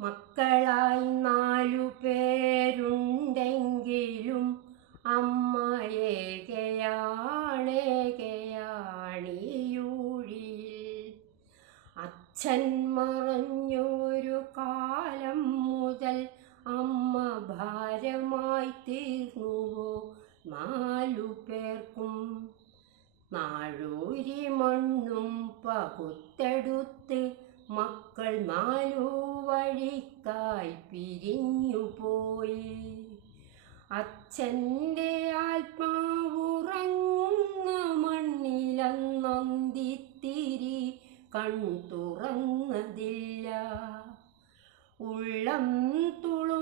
മക്കളായി നാലു പേരുണ്ടെങ്കിലും അമ്മ ഏകയാണേകയാണിയൂഴിൽ അച്ഛൻ മറഞ്ഞൊരു കാലം മുതൽ അമ്മ ഭാരമായി തീർന്നുവോ? നാലു പേർക്കും നാഴൂരി മണ്ണും പകുത്തെടുത്ത് മക്കൾ നാലു വഴിക്കായി പിരിഞ്ഞുപോയി അച്ഛന്റെ ആത്മാവുറങ്ങുന്ന മണ്ണിലന്നന്തിത്തിരി കൺ തുറന്നതില്ല ഉള്ളം തുളുമ്പുന്നോരോർമതൻ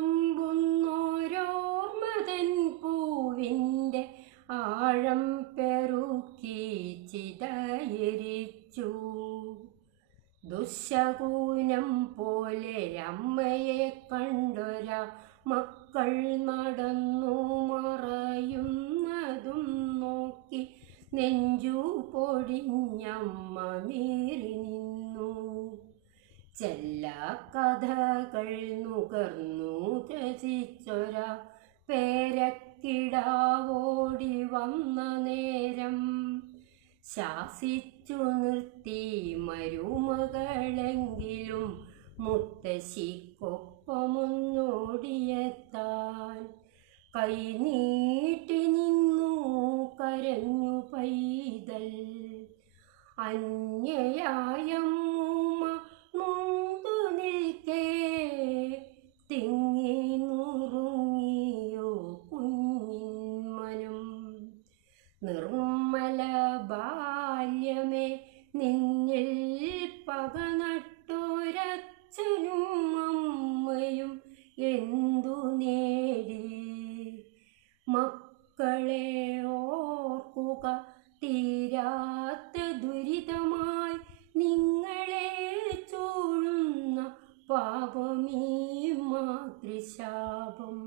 ദുശകൂനം പോലെ അമ്മയെ കണ്ടൊര മക്കൾ നടന്നു മറയുന്നതും നോക്കി നെഞ്ചു പൊടിഞ്ഞമ്മ നീറി നിന്നു. ചെല്ലാ കഥകൾ നുകർന്നു രചിച്ചൊര പേരക്കിടാവോടി വന്ന നേരം ശാസിച്ചു നിർത്തി മരുമകളെങ്കിലും മുത്തശ്ശിക്കൊപ്പമൊന്നോടിയെത്താൻ. കൈ നീട്ടി നിന്നു കരഞ്ഞു പൈതൽ. അന്യയായ നിന്നിൽ പക നട്ടൊരച്ഛനും അമ്മയും എന്തു നേടി? മക്കളെ ഓർക്കുക തീരാത്ത ദുരിതമായി നിങ്ങളെ ചൂഴുന്ന പാപമീ മാതൃശാപം.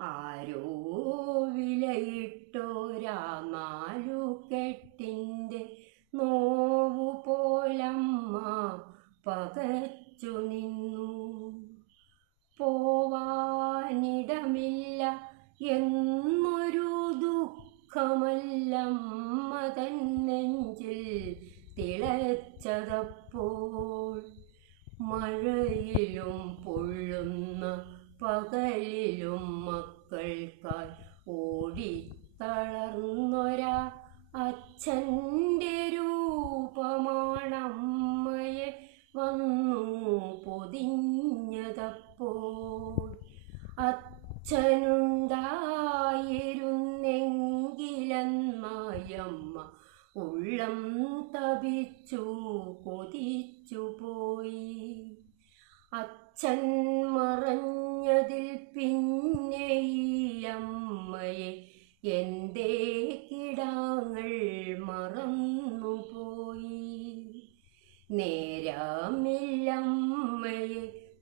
ആരോ എന്നൊരു ദുഃഖമല്ലമ്മ തൻ നെഞ്ചിൽ തിളച്ചതപ്പോൾ. മഴയിലും പൊള്ളുന്ന പകലിലും ഓടി ഓടിത്തളർന്നൊരാ അച്ഛന്റെ രൂപമാണമ്മയെ വന്നു പൊതിഞ്ഞതപ്പോൾ. അച്ഛനുണ്ടായിരുന്നെങ്കിലെന്നായമ്മ ഉള്ളം തപിച്ചു കൊതിച്ചു പോയി. അച്ഛൻ മറഞ്ഞതിൽ പിന്നെ ഈ അമ്മയെ എന്റെ കിടാങ്ങൾ മറന്നുപോയി നേരാമില്ലമ്മയെ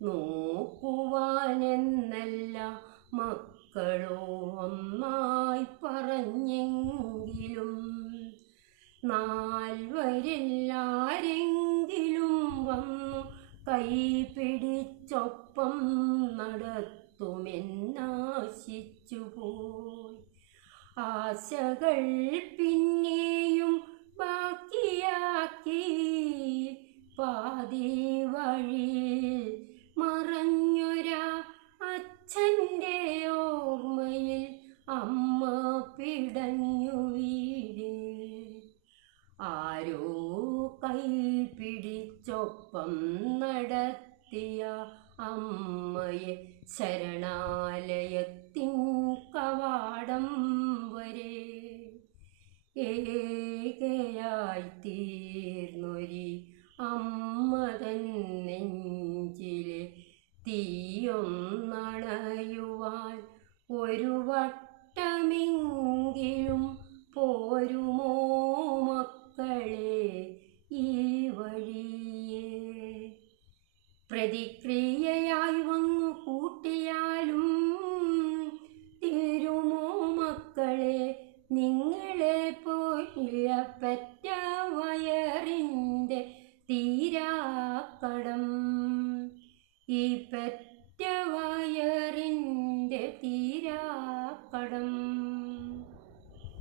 നോക്കുവാനെന്നല്ല മക്കളോ ഒന്നായി പറഞ്ഞെങ്കിലും നാൽവരില്ലാരെങ്കിലും വന്നു കൈ പിടിച്ചൊപ്പം നടത്തുമെന്നാശിച്ചു പോയി ആശകൾ പിന്നെയും ബാക്കിയാക്കി പാതി ആരോ കൈ പിടിച്ചൊപ്പം നടത്തിയ അമ്മയെ ശരണാലയത്തിൻ പ്രതിക്രിയയായി വന്നു